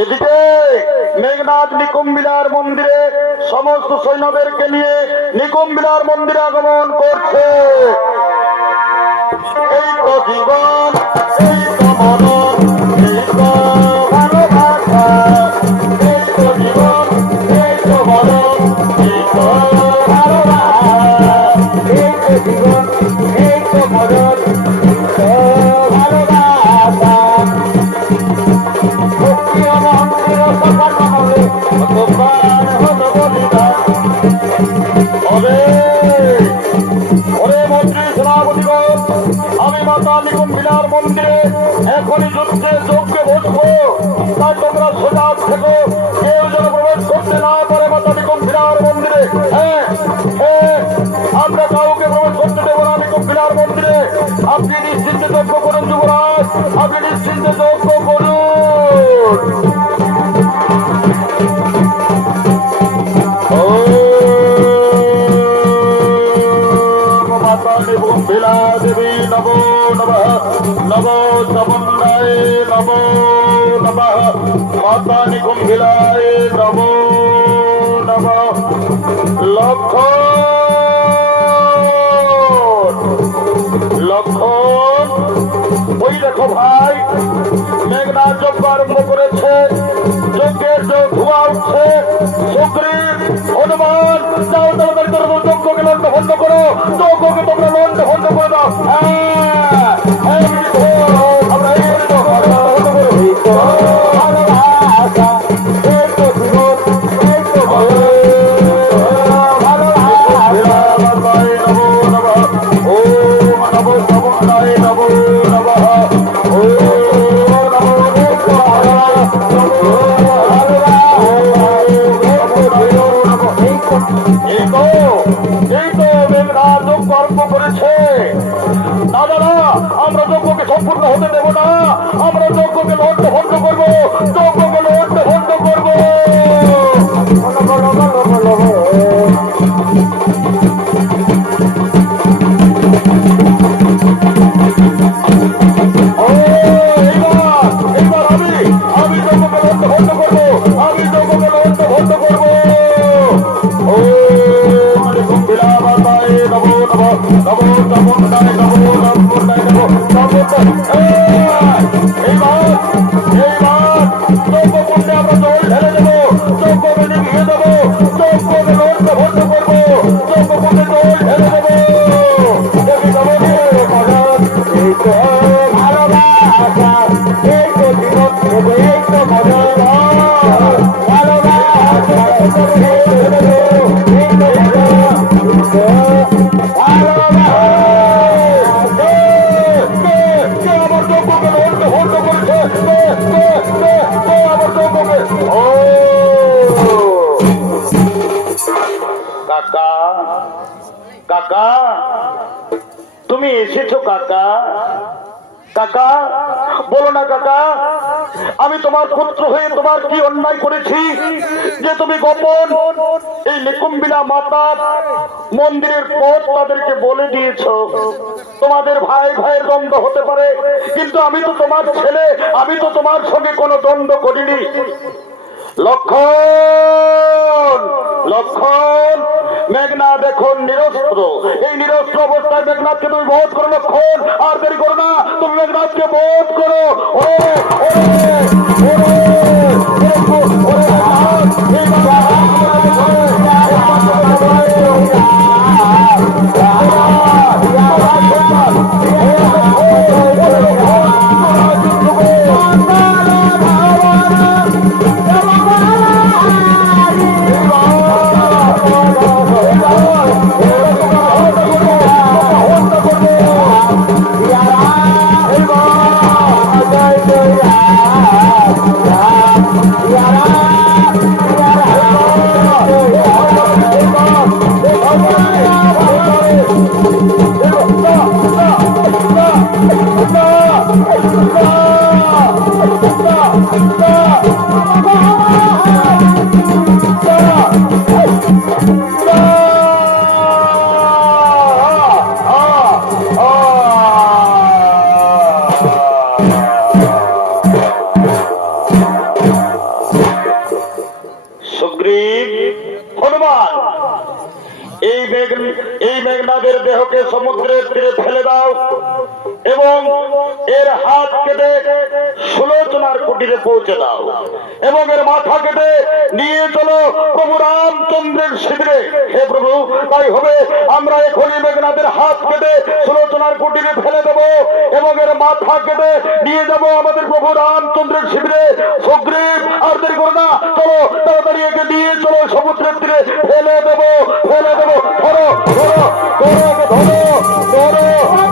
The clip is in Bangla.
এদিকে মেঘনাথ নিকুম্বিলার মন্দিরে সমস্ত সৈন্যদেরকে নিয়ে নিকুম্বিলার মন্দিরে আগমন করছে। এই তো জীবন, এই তো মরণ, এই তো ভালোবাসা, এই তো জীবন, এই তো মরণ, এই তো ভালোবাসা, এই তো জীবন, এই তো মরণ, এই তো ভালোবাসা। ভক্তি মন্দির সফল হলে ভগবান হলো বলিদান। ওরে মন্ত্রী সেনাপতিগণ, আমি মাতা নিকুম্বিলার মন্দিরে এখনই যুদ্ধে যজ্ঞে বসবো, তাই তোমরা সজাগ থেকো, কেউ যেন প্রবেশ করতে না পারে মাতা নিকুম্বিলার মন্দিরে। হ্যাঁ হ্যাঁ, আমরা কাউকে প্রবেশ করতে দেবো না নিকুম্বিলার মন্দিরে। আপনি নিশ্চিন্তে যজ্ঞ করুন যুবরাজ, আপনি নিশ্চিন্তে যজ্ঞ করুন। নিকুম্বিলা দেবী নমো নমঃ, নমো চামুণ্ডায় নমো নমঃ, মাতা নিকুম্বিলায় নমো নমঃ। লক্ষণ, ওই দেখো ভাই, মেঘনাথ যজ্ঞ আরম্ভ করেছে, যজ্ঞের যে ধোঁয়া উঠছে। সুগ্রীব, হনুমান, যাও তাড়াতাড়ি করবো, যজ্ঞকে লন্ড ভন্ড করো, যজ্ঞকে তোমরা লন্ড ভন্ড করে দাও। আমরা এই আমরা যজ্ঞকে সম্পূর্ণ হতে দেব না, আমরা যজ্ঞকে লন্ড ভন্ড করবো, যজ্ঞকে লন্ড ভন্ড করবো। আমি যজ্ঞকে লন্ড ভন্ড করবো, আমি যজ্ঞকে লন্ড ভন্ড করবো। ও নিকুম্বিলা মাতায় নমো নমঃ, নমো চামুণ্ডায় নমো চামুণ্ডায় নমো চামুণ্ডায়। এইবার যজ্ঞকুণ্ডে আমরা জল ঢেলে দেবো, যজ্ঞকে নিভিয়ে দেবো, যজ্ঞকে লন্ড ভন্ড করবো, যজ্ঞকুণ্ডে জল ঢেলে দেবো। এই তো ভালোবাসা, এই তো জীবন, এই তো মরণ, ভালোবাসা, কাকা কাকা, তুমি এসেছো কাকা? কাকা বলো না কাকা, আমি তোমার পুত্র হয়ে তোমার কি অন্যায় করেছি যে তুমি গোপন এই নিকুম্বিলা মাতা মন্দিরের পথ তাদেরকে বলে দিয়েছো? তোমাদের ভাই ভাইয়ের দ্বন্দ্ব হতে পারে, কিন্তু আমি তো তোমার ছেলে, আমি তো তোমার সঙ্গে কোনো দ্বন্দ্ব করিনি। লক্ষণ, লক্ষণ, মেঘনাথ এখন নিরস্ত্র, এই নিরস্ত্র অবস্থায় মেঘনাথকে তুমি বধ করো। লক্ষণ, আর দেরি করো না, তুমি মেঘনাথকে বধ করো। Yeah. এই মেঘনাদের দেহকে সমুদ্রের তীরে ফেলে দাও এবং এর হাত কেটে সুলোচনার কুটিরে পৌঁছে দাও এবং এর মাথা কেটে নিয়ে চলো প্রভু রামচন্দ্রের শিবিরে। হে প্রভু, তাই হবে। আমরা এখনই মেঘনাদের হাত কেটে সুলোচনার কুটিরে ফেলে দেব এবং এর মাথা কেটে নিয়ে যাব আমাদের প্রভু রামচন্দ্রের শিবিরে। সুগ্রীব আর দেরি করো না, চলো তাড়াতাড়ি একে নিয়ে চলো সমুদ্রের তীরে ফেলে দেবো, ফেলে দেবো। ধরো ধরো ধরো ধরো ধরো